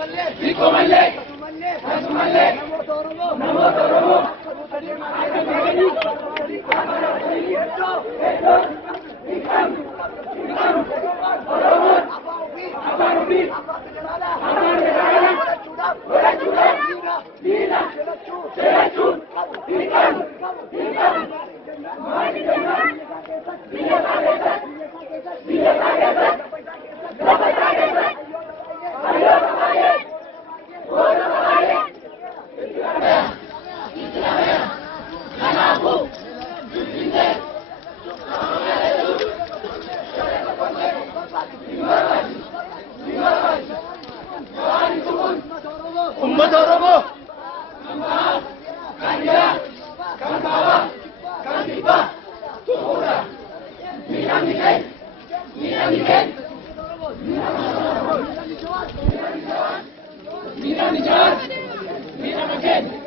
Vikomalle, Hasumalle, Namo Toromo, Ummat Oromo, kan jalan, kan bawah, kan tiba, Tuhura, Minam Niken, Minam Niken, Minam Niken, Minam Niken.